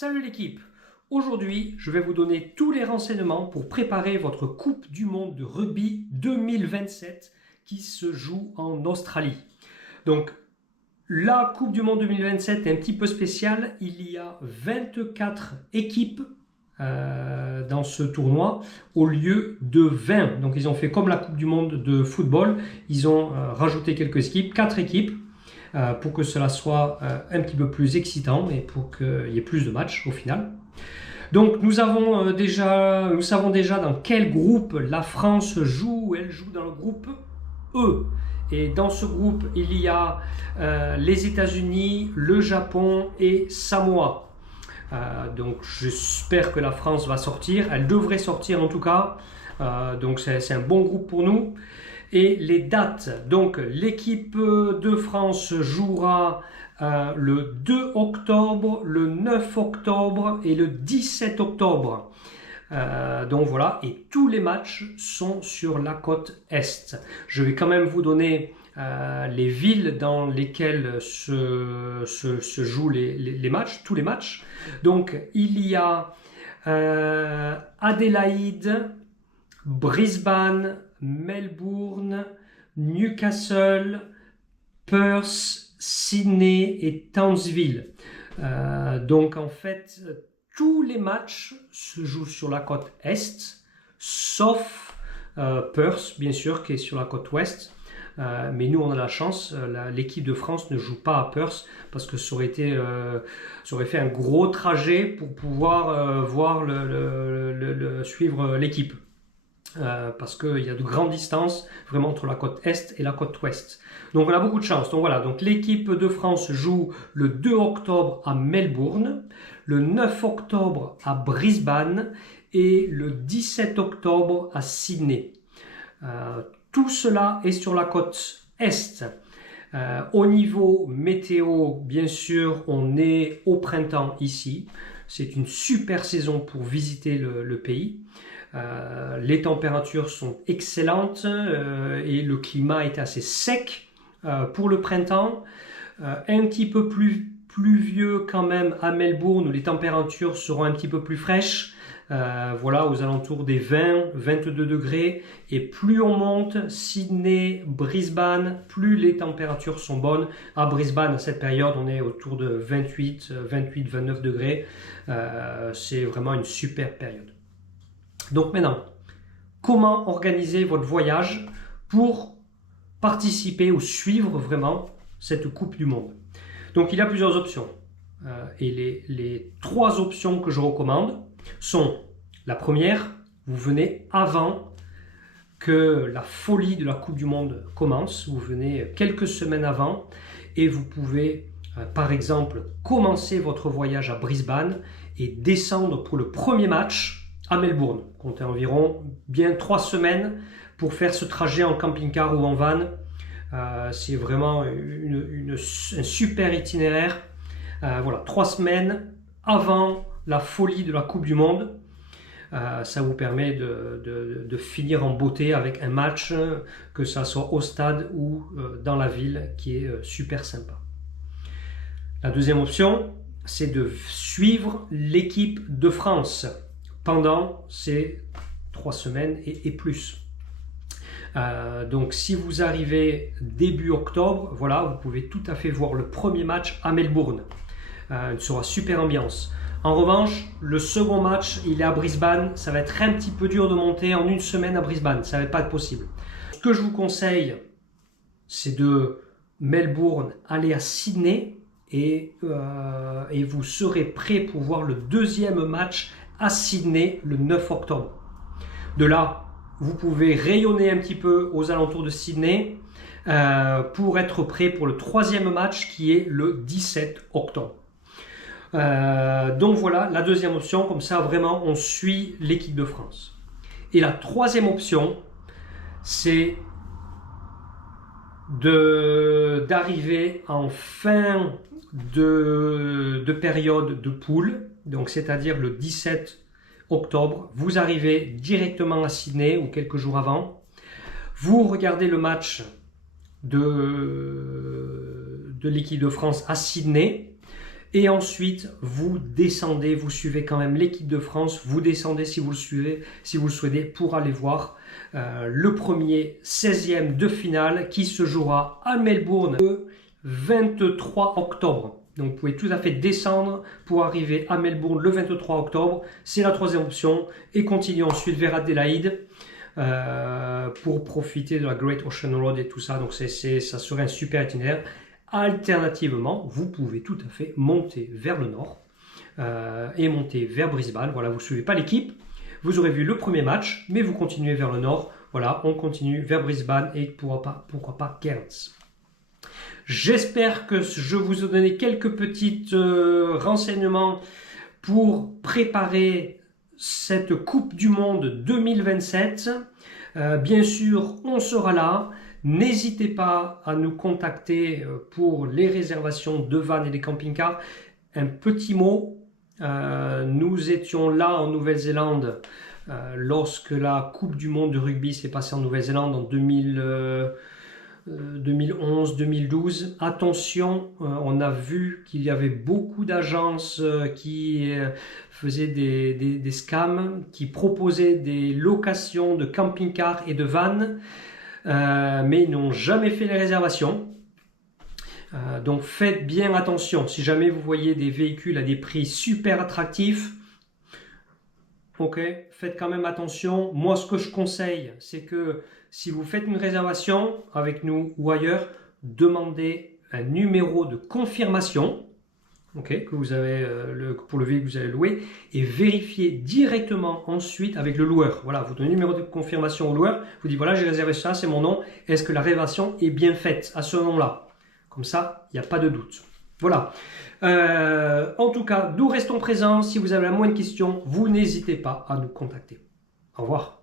Salut l'équipe! Aujourd'hui, je vais vous donner tous les renseignements pour préparer votre Coupe du Monde de rugby 2027 qui se joue en Australie. Donc, la Coupe du Monde 2027 est un petit peu spéciale. Il y a 24 équipes dans ce tournoi au lieu de 20. Donc, ils ont fait comme la Coupe du Monde de football. Ils ont rajouté quelques équipes, 4 équipes. Pour que cela soit un petit peu plus excitant et pour qu'il y ait plus de matchs au final. Donc nous savons déjà dans quel groupe la France joue. Elle joue dans le groupe E. Et dans ce groupe, il y a les États-Unis, le Japon et Samoa. Donc j'espère que la France va sortir. Elle devrait sortir en tout cas. Donc c'est un bon groupe pour nous. Et les dates, donc l'équipe de France jouera le 2 octobre, le 9 octobre et le 17 octobre. Donc voilà, et tous les matchs sont sur la côte Est. Je vais quand même vous donner les villes dans lesquelles se jouent les matchs, tous les matchs. Donc il y a Adélaïde, Brisbane, Melbourne, Newcastle, Perth, Sydney et Townsville. Donc en fait, tous les matchs se jouent sur la côte Est, sauf Perth, bien sûr, qui est sur la côte Ouest. Mais nous, on a la chance, l'équipe de France ne joue pas à Perth parce que ça aurait fait un gros trajet pour pouvoir suivre l'équipe. Parce qu'il y a de grandes distances vraiment entre la côte Est et la côte Ouest. Donc on a beaucoup de chance. Donc voilà, donc l'équipe de France joue le 2 octobre à Melbourne, le 9 octobre à Brisbane et le 17 octobre à Sydney. Tout cela est sur la côte Est. Au niveau météo, bien sûr, on est au printemps ici. C'est une super saison pour visiter le pays. Les températures sont excellentes et le climat est assez sec pour le printemps. Un petit peu plus pluvieux quand même à Melbourne où les températures seront un petit peu plus fraîches. Voilà, aux alentours des 20-22 degrés. Et plus on monte, Sydney, Brisbane, plus les températures sont bonnes. À Brisbane, à cette période, on est autour de 28-29 degrés. C'est vraiment une super période. Donc maintenant, comment organiser votre voyage pour participer ou suivre vraiment cette Coupe du Monde? Donc il y a plusieurs options. Et les 3 options que je recommande sont: la première, vous venez avant que la folie de la Coupe du Monde commence. Vous venez quelques semaines avant et vous pouvez, par exemple, commencer votre voyage à Brisbane et descendre pour le premier match à Melbourne. Comptez environ bien 3 semaines pour faire ce trajet en camping-car ou en van. C'est vraiment un super itinéraire. Voilà, 3 semaines avant la folie de la Coupe du Monde. Ça vous permet de finir en beauté avec un match, que ça soit au stade ou dans la ville, qui est super sympa. La deuxième option, c'est de suivre l'équipe de France pendant ces 3 semaines et plus. Donc si vous arrivez début octobre, voilà, vous pouvez tout à fait voir le premier match à Melbourne. Il sera super ambiance. En revanche, le second match, il est à Brisbane. Ça va être un petit peu dur de monter en une semaine à Brisbane. Ça ne va pas être possible. Ce que je vous conseille, c'est de Melbourne aller à Sydney et vous serez prêt pour voir le deuxième match à Sydney le 9 octobre. De là, vous pouvez rayonner un petit peu aux alentours de Sydney pour être prêt pour le 3e match qui est le 17 octobre. Donc voilà la deuxième option, comme ça vraiment on suit l'équipe de France. Et la 3e option, c'est d'arriver en fin de période de poule, donc c'est-à-dire le 17 octobre, vous arrivez directement à Sydney ou quelques jours avant, vous regardez le match de l'équipe de France à Sydney Et ensuite, vous descendez, vous suivez quand même l'équipe de France, vous descendez si vous le suivez, si vous le souhaitez, pour aller voir le premier 16e de finale qui se jouera à Melbourne le 23 octobre. Donc vous pouvez tout à fait descendre pour arriver à Melbourne le 23 octobre. C'est la troisième option. Et continuer ensuite vers Adélaïde pour profiter de la Great Ocean Road et tout ça. Donc ça serait un super itinéraire. Alternativement, vous pouvez tout à fait monter vers le nord et monter vers Brisbane. Voilà, vous ne suivez pas l'équipe. Vous aurez vu le premier match, mais vous continuez vers le nord. Voilà, on continue vers Brisbane et pourquoi pas Cairns. J'espère que je vous ai donné quelques petits renseignements pour préparer cette Coupe du Monde 2027. Bien sûr, on sera là. N'hésitez pas à nous contacter pour les réservations de vannes et des camping-cars. Un petit mot, nous étions là en Nouvelle-Zélande lorsque la Coupe du Monde de rugby s'est passée en Nouvelle-Zélande en 2011-2012. Attention, on a vu qu'il y avait beaucoup d'agences qui faisaient des scams, qui proposaient des locations de camping-cars et de vannes, mais ils n'ont jamais fait les réservations. Donc faites bien attention. Si jamais vous voyez des véhicules à des prix super attractifs, ok, faites quand même attention. Moi, ce que je conseille, c'est que si vous faites une réservation avec nous ou ailleurs, demandez un numéro de confirmation, ok, que vous avez pour le véhicule que vous allez louer, et vérifiez directement ensuite avec le loueur. Voilà, vous donnez le numéro de confirmation au loueur, vous dites voilà, j'ai réservé ça, c'est mon nom. Est-ce que la réservation est bien faite à ce nom-là? Comme ça, il n'y a pas de doute. Voilà. En tout cas, nous restons présents. Si vous avez la moindre question, vous n'hésitez pas à nous contacter. Au revoir.